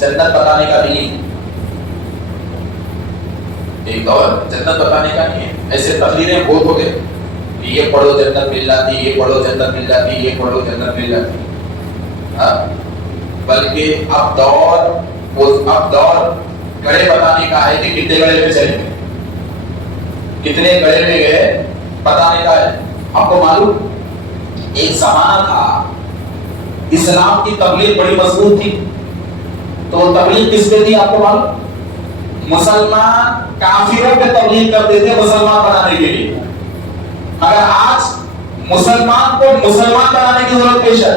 जन्नत बताने का नहीं है, एक और जन्नत बताने का नहीं है। ऐसे तकरीरें बहुत हो गए, ये पढ़ो जन्नत मिल जाती, ये पढ़ो जन्नत मिल जाती, ये पढ़ो जन्नत मिल जाती। हाँ, बल्कि अब दौर गड़े बताने का है कि कितने गड़े में चलेंगे, कितने गड़े में गए बताने का है। आपको मालूम एक जमाना था इस्लाम की तबलीग बड़ी मजबूत थी, तो तबलीग किस पे थी आपको मालूम? मुसलमान काफिरों पे तबलीग करते थे मुसलमान बनाने के लिए। अगर आज मुसलमान को मुसलमान बनाने की जरूरत पेश है,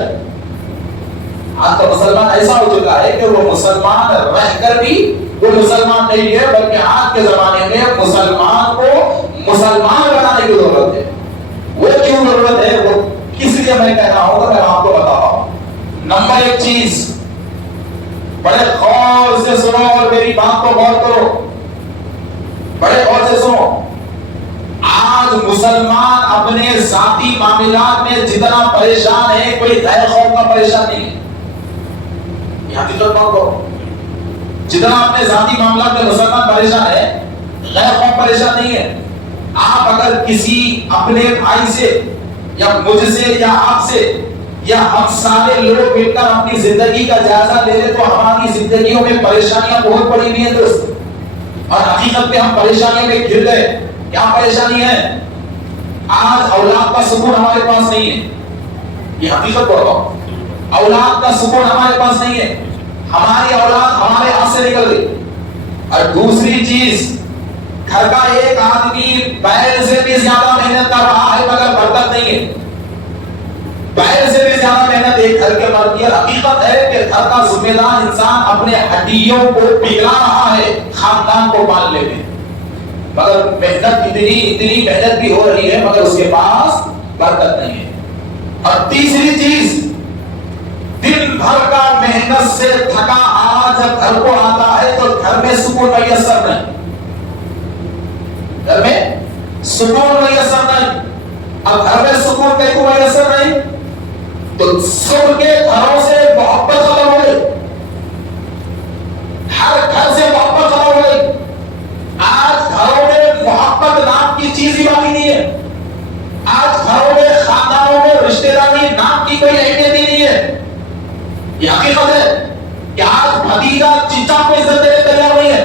आज तो मुसलमान ऐसा हो चुका है कि वो मुसलमान रहकर भी वो मुसलमान नहीं है, बल्कि आज के जमाने में मुसलमान को मुसलमान बनाने की जरूरत है। वो क्यों जरूरत है, वो किस लिए मैं कह रहा हूं, मैं आपको बताता हूं। नंबर एक चीज, बड़े गौर से सुनो और मेरी बात को गौर करो, बड़े गौर से सुनो। आज मुसलमान अपने जाती मामलात में जितना परेशान है, कोई गैर कौम का परेशान नहीं है। हकीकत बात करो, जितना अपने जाती मामला में मुसलमान परेशान है, गैर कौम परेशान नहीं है। आप अगर किसी अपने भाई से या मुझसे या आपसे या हम सारे लोग मिलकर अपनी जिंदगी का जायजा ले ले, तो हमारी जिंदगियों में परेशानियां बहुत पड़ी हुई हैं दोस्त, और हकीकत में हम परेशानियों में घिर गए। क्या परेशानी है? आज औलाद का सुकून हमारे पास नहीं है, ये हकीकत बोल रहा हूं। औलाद का सुकून हमारे पास नहीं है, हमारी औलाद हमारे हाथ से निकल गई। और दूसरी चीज, घर का एक आदमी बैल से भी ज्यादा मेहनत कर रहा है मगर बरकत नहीं है। बैल से भी ज्यादा मेहनत एक घर के मर्द की। हकीकत है कि घर का जिम्मेदार इंसान अपने हड्डियों को पिघला रहा है खानदान को पालने में, मगर मेहनत इतनी मेहनत भी हो रही है मगर उसके पास बरकत नहीं है। और तीसरी चीज, दिन भर का मेहनत से थका हारा जब घर को आता है तो घर में सुकून मैसर नहीं, घर में सुकून मैसर नहीं। अब घर में सुकून कहीं को मैसर नहीं तो सबके घरों से मोहब्बत खत्म हो गई, हर घर से मोहब्बत खत्म हो गई। आज घरों में मोहब्बत नाम की चीज ही बाकी नहीं है। आज घरों में खानदानों में रिश्तेदारी नाम की कोई अहमियत ही नहीं है। ये हकीकत है कि आज भतीजा चीचा को इज्जत देने तैयार नहीं है,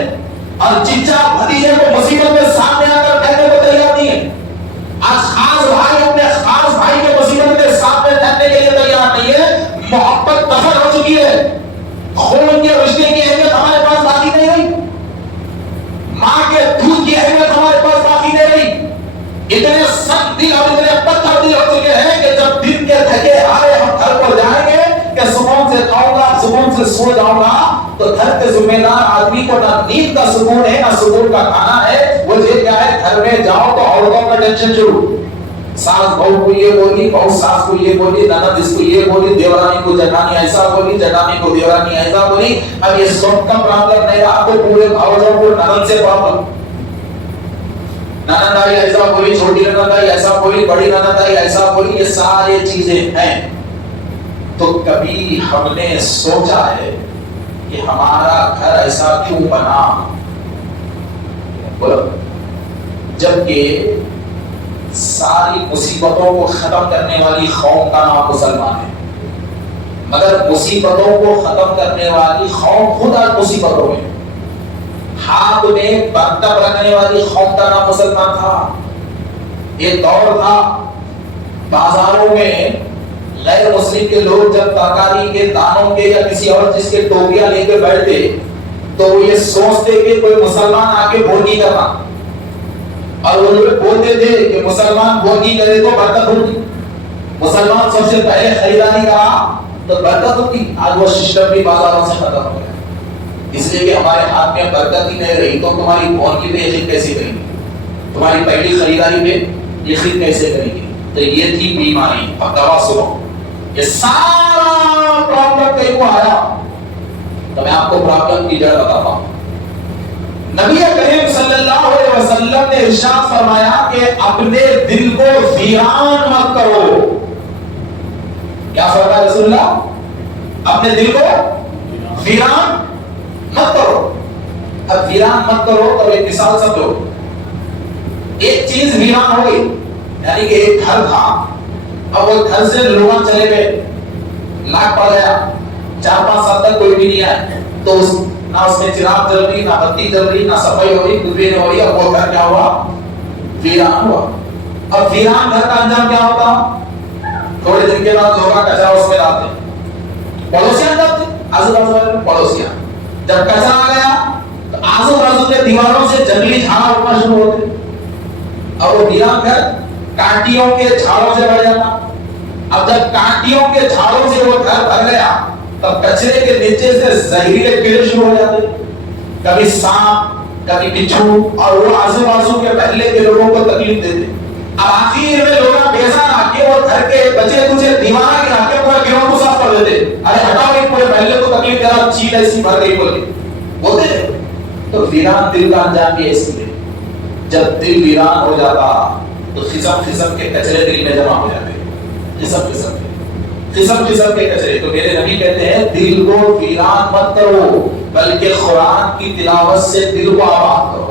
और चीचा भतीजे को मुसीबत में सामने आकर कहने को तैयार नहीं है। आज खास भाई अपने खास भाई के मुसीबत में सामने कहने के लिए तैयार नहीं है। मोहब्बत दफन हो चुकी है, खून के रिश्ते की अहमियत हमारे पास बाकी नहीं रही, माँ के दूध की अहमियत हमारे पास बाकी नहीं रही। इतने सख्त दिल और इतने पत्थर दिल हो चुके हैं कि जब दिन के थके हारे हम घर पर जाएंगे कि सुकून से खाऊंगा, सुकून से सो जाऊंगा, तो घर के जिम्मेदार आदमी को ना नींद का सुकून है ना सुकून का खाना है। वो ये क्या है, घर में जाओ तो औरतों का टेंशन शुरू, सास बहू को ये बोली, बहू सास को ये बोली, ननद इसको ये बोली, देवरानी को जेठानी ऐसा बोली, जेठानी को देवरानी ऐसा बोली। अब ये सब का प्रॉब्लम नहीं रहा तो पूरे भावों को ननद से प्रॉब्लम, ननद आई ऐसा बोली, छोटी ननद आई ऐसा बोली, बड़ी ननद आई ऐसा बोली, ये सारी चीजें हैं। तो कभी हमने सोचा है कि हमारा घर ऐसा क्यों बना? बोलो, जबकि सारी मुसीबतों को खत्म करने वाली कौम का नाम मुसलमान है, मगर मुसीबतों को खत्म करने वाली कौम खुद आज मुसीबतों में, हाथ में बर्तन रखने वाली कौम का नाम मुसलमान था। एक दौर था बाजारों में गैर मुस्लिम के लोग जब तरकारी के दानों के या किसी और चीज के टोकरियां लेके बैठते तो वो ये सोचते कि कोई मुसलमान आके भोगी करना, और वो लोग बोलते थे कि मुसलमान भोगी करे तो बरकत होगी, मुसलमान सबसे पहले खरीदारी करा तो बरकत होगी। आज वो सिस्टम भी बाजारों से खत्म हो गया, इसलिए कि हमारे हाथ में बरकत ही नहीं रही तो तुम्हारी भोगी पे यकीन कैसे करेंगे, तुम्हारी पहली खरीदारी पे यकीन कैसे करेंगे? तो ये थी बीमारी। अब दवा सुनो, ये सारा प्रॉब्लम कहीं को आया तो मैं आपको प्रॉब्लम की जड़ बताता हूं। नबी करीम सल्लल्लाहु अलैहि वसल्लम ने इरशाद फरमाया कि अपने दिल को वीरान मत करो। क्या फरमाया रसूलुल्लाह? अपने दिल को वीरान मत करो। अब वीरान मत करो, तो एक मिसाल समझो, एक चीज वीरान हो गई, यानी कि एक घर था, अब वो घर से लोग चले गए, लाख पड़ गया, 4-5 साल तक कोई भी नहीं आया, तो ना उसमें चिराग जल रही, ना बत्ती जल रही, ना सफाई हो रही, कुछ भी नहीं हो रही, अब वो घर क्या हुआ? वीरान हुआ। अब वीरान घर का अंजाम क्या होता? थोड़े दिन के बाद लोग कचरा उसमें डालते, पड़ोसियां डालते, आजू बाजू वाले पड़ोसियां, जब कचरा आ गया तो आजू बाजू के दीवारों से जंगली झाड़ उठना शुरू होते, और वो वीरान घर कांटियों के झाड़ों से भर जाता। अब जब कांटियों के झाड़ों से वो घर भर गया, तब कचरे के नीचे से जहरीले कीड़े शुरू हो जाते, कभी सांप, कभी बिच्छू, और वो आजू बाजू के पहले के लोगों को तकलीफ देते। अब आखिर में लोग बेजान आके वो घर के बचे कुचे दीवाना गिरा के पूरा गिरोह को साफ कर देते, अरे हटाओ, एक पूरे पहले को तकलीफ दे रहा, चील ऐसी भर गई बोलते। तो वीरान दिल का अंजाम ये इसलिए, जब दिल वीरान हो जाता तो किस्म के कचरे दिल में जमा हो जाते, किस्म के कचरे। तो मेरे नबी कहते हैं दिल को वीरान मत करो, बल्कि कुरान की तिलावत से दिल को आबाद करो,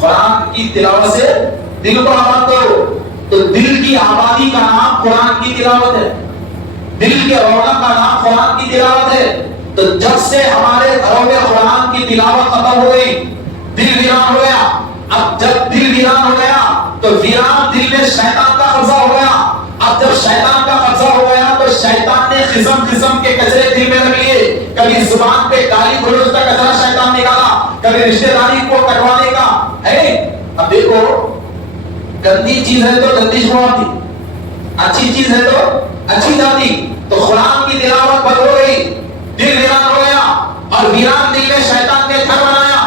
कुरान की तिलावत से दिल को आबाद करो। तो दिल की आबादी का नाम कुरान की तिलावत है, दिल के रौनक का नाम कुरान की तिलावत है। तो जब से हमारे घरों में कुरान की तिलावत खत्म हो गई, दिल वीरान हो गया। अब जब दिल वीरान हो गया तो वीरान दिल में शैतान का कब्जा हो गया। अब जब शैतान का कब्जा हो गया तो शैतान ने किस्म के कचरे दिल में रख लिए, कभी जुबान पे गाली गलौज का कचरा शैतान निकाला, कभी रिश्तेदारी को कटवाने का है। अब देखो, गंदी चीज है तो गंदी शुरुआती, अच्छी चीज है तो अच्छी जाती। तो कुरान की तिलावत बंद हो गई, दिल वीरान हो गया, और वीरान दिल में शैतान ने घर बनाया,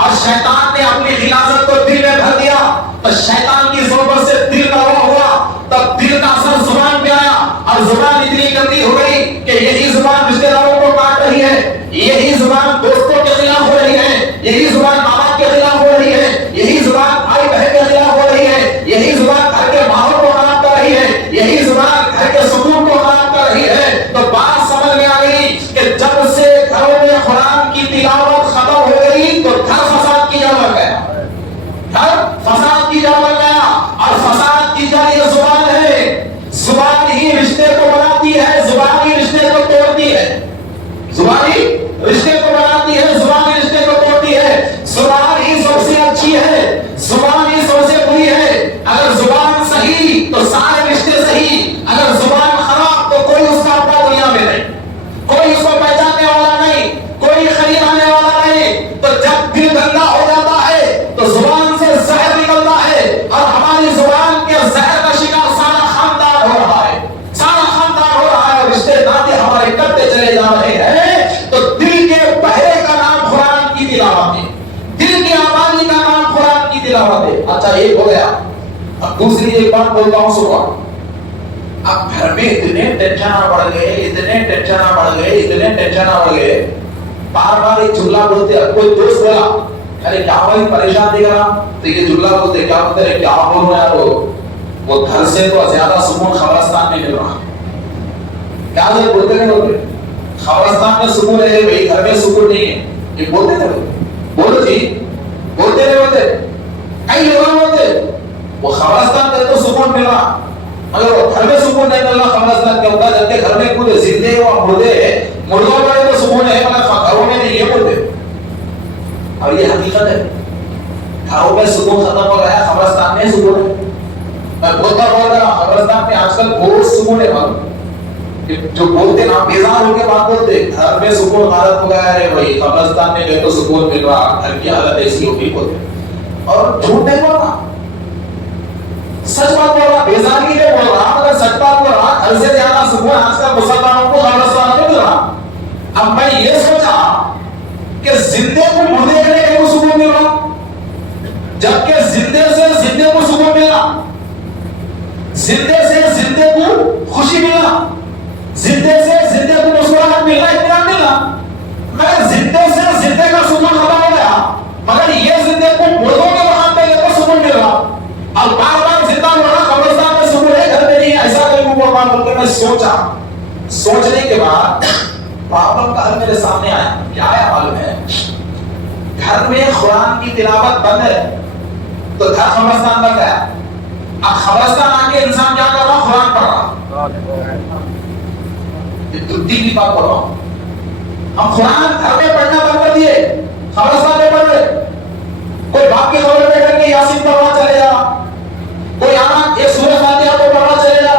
और शैतान ने अपनी खिलाफत को दिल में भर दिया। तो शैतान की सोबत से दिल कड़वा हुआ, तब दिल का असर जुबान पे आया, और जुबान इतनी गंदी हो गई कि यही जुबान रिश्तेदारों को काट रही है, यही जुबान दोस्तों के खिलाफ हो रही है, यही जुबान माँ बाप के खिलाफ हो रही है, यही जुबान भाई बहन के खिलाफ हो रही है, यही जुबान घर के माहौल को खराब कर रही है, यही जुबान घर के सुकून को खराब कर रही है। तो बात समझ में आ गई कि जब से घरों में कुरान की तिलावत खत्म हो गई तो घर फसाद की जड़ बन गया, घर फसाद की जड़ बन गया। और फसाद की जड़ ये जुबान है, जुबान ही रिश्ते को बनाती है, जुबान ही रिश्ते को तोड़ती है, जुबान ही रिश्ते को बनाती है, जुबान ही रिश्ते को तोड़ती है। जुबान ही सबसे अच्छी है, जुबान ही सबसे बुरी है। अगर जुबान सही तो सारे रिश्ते सही, अगर जुबान खराब तो कोई उसका अपना दुनिया में नहीं, कोई उसको पहचानने वाला नहीं, कोई खरीदाने वाला नहीं। तो जब दिल गंदा हो जाता है तो जुबान से जहर निकलता है, और हमारी जुबान के जहर का शिकार सारा खानदान हो रहा है, सारा खानदान हो रहा है, और रिश्ते नाते हमारे कटते चले जा रहे हैं। तो दिल के पहरे का नाम कुरान की तिलावत है, दिल की आबादी का नाम कुरान की तिलावत है। अच्छा, एक हो गया। अब दूसरी एक बात बोलता हूं, सुनो। अब घर में इतने टेंशन बढ़ गए, इतने टेंशन बढ़ गए, इतने टेंशन बढ़ गए, बार बार एक जुमला बोलते। अब कोई दोस्त बोला, अरे क्या भाई परेशान दिख रहा, तो ये जुमला बोलते, क्या बोलते हैं, क्या बोलो यार, वो घर से तो ज्यादा सुकून खबरस्तान में मिल रहा। क्या बोलते नहीं बोलते, खबरस्तान में सुकून है भाई, घर में सुकून नहीं है, ये बोलते नहीं बोलो जी, बोलते नहीं बोलते, कई लोग बोलते वो खबरस्तान में तो सुकून मिल रहा, मगर वो घर में सुकून नहीं मिल रहा। खबरस्तान क्या होता, जबकि घर में खुद जिंदे और मुर्दे, मुर्दों में तो सुकून है मगर घरों में नहीं, ये बोलते। और ये हकीकत है, घरों में सुकून खत्म हो गया, खबरस्तान में सुकून है। मैं बोल रहा खबरस्तान में आजकल बहुत सुकून है, जो बोलते ना बेजार होकर बात बोलते, घर में सुकून हालत हो गया है भाई, कब्रिस्तान में गए तो सुकून मिल रहा, घर की हालत ऐसी होगी बोलते। और झूठ नहीं बोल रहा, सच बात बोल रहा, बेजारी नहीं बोल रहा, मगर सच बात बोल रहा। घर से ज्यादा सुकून आजकल मुसलमानों को कब्रिस्तान में मिल रहा। अब मैं ये सोचा कि जिंदे को मुर्दे करने को सुकून मिल रहा, जबकि जिंदे से जिंदे को सुकून मिल रहा, जिंदे से जिंदे को खुशी मिला, जिंदे से जिंदे को मुस्कुराहट मिल रहा, इत्मीनान मिल रहा। मगर जिंदे से जिंदे का सुकून खत्म हो गया, मगर ये जिंदे को मुर्दों के वहां पे लेकर सुकून मिल रहा। और बार बार जिंदा हो रहा, कब्रिस्तान में सुकून है, घर में नहीं, ऐसा कोई बोल रहा। बल्कि मैं सोचा, सोचने के बाद प्रॉब्लम का हल मेरे सामने आया। क्या आया मालूम है? घर में कुरान की तिलावत बंद है तो घर खबरस्तान बन गया। अब खबरस्तान आके इंसान क्या कर रहा? कुरान पढ़ रहा। ये दुर्दी की बात कर रहा हूं। हम कुरान घर में पढ़ना बंद कर दिए, खबरस्तान में पढ़ रहे। कोई बाप के खबर में करके यासीन पढ़ना चले जा, कोई आना एक सूरह फातिहा को पढ़ना चले जा,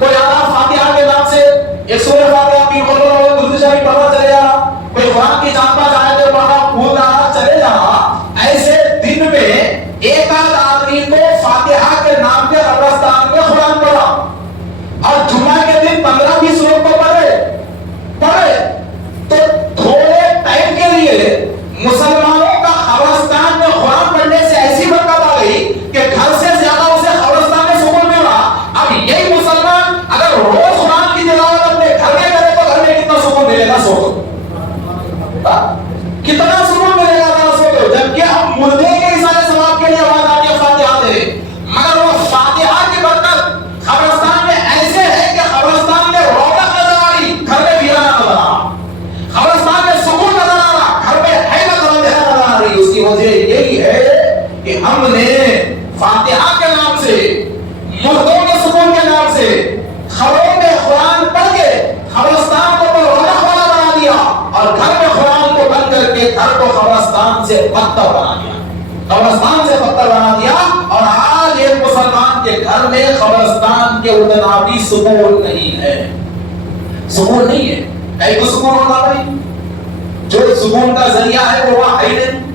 कोई आना फातिहा के नाम से एक सूरह फातिहा की दुरूद शरीफ पढ़ना चले जा, कोई कुरान की 4-5 आयतें पढ़ना भूल रहा चले जा। ऐसे दिन में एक आध आदमी को फातिहा के नाम के कब्रिस्तान में कुरान पढ़ा और जुम्मा के दिन 15-20 लोग को पढ़े तो थोड़े टाइम के लिए मुसलमानों का कब्रिस्तान में कुरान पढ़ने से ऐसी बरकत आ गई कि घर से ज्यादा उसे कब्रिस्तान में सुकून मिल रहा। अब यही मुसलमान अगर रोज कुरान की तिलावत अपने घर में करे तो घर में कितना सुकून मिलेगा? सोचो कितना सुकून मिलेगा, सोचो। जबकि हम मुर्दे के इशारे सवाब के लिए आवाज आती है फातिहा दे, मगर वो फातिहा की बरकत कब्रिस्तान में ऐसे है कि कब्रिस्तान में रौनक नजर आ रही, घर में वीराना नजर आ रहा। कब्रिस्तान में सुकून नजर आ रहा, घर में हैबत नजर आ रही। उसकी वजह यही है कि हमने फातिहा के नाम से, मुर्दों के सुकून के नाम से, खबरों में कुरान पढ़ के कब्रिस्तान को रौनक वाला बना दिया और घर में कुरान को बंद करके घर को कब्रिस्तान से बदतर बना दिया, कब्रिस्तान से बदतर बना दिया। और आज एक मुसलमान के घर में कब्रिस्तान के उतना भी सुकून नहीं है, सुकून नहीं है। कहीं तो सुकून होगा भाई, जो सुकून का जरिया है वो वहां है नहीं।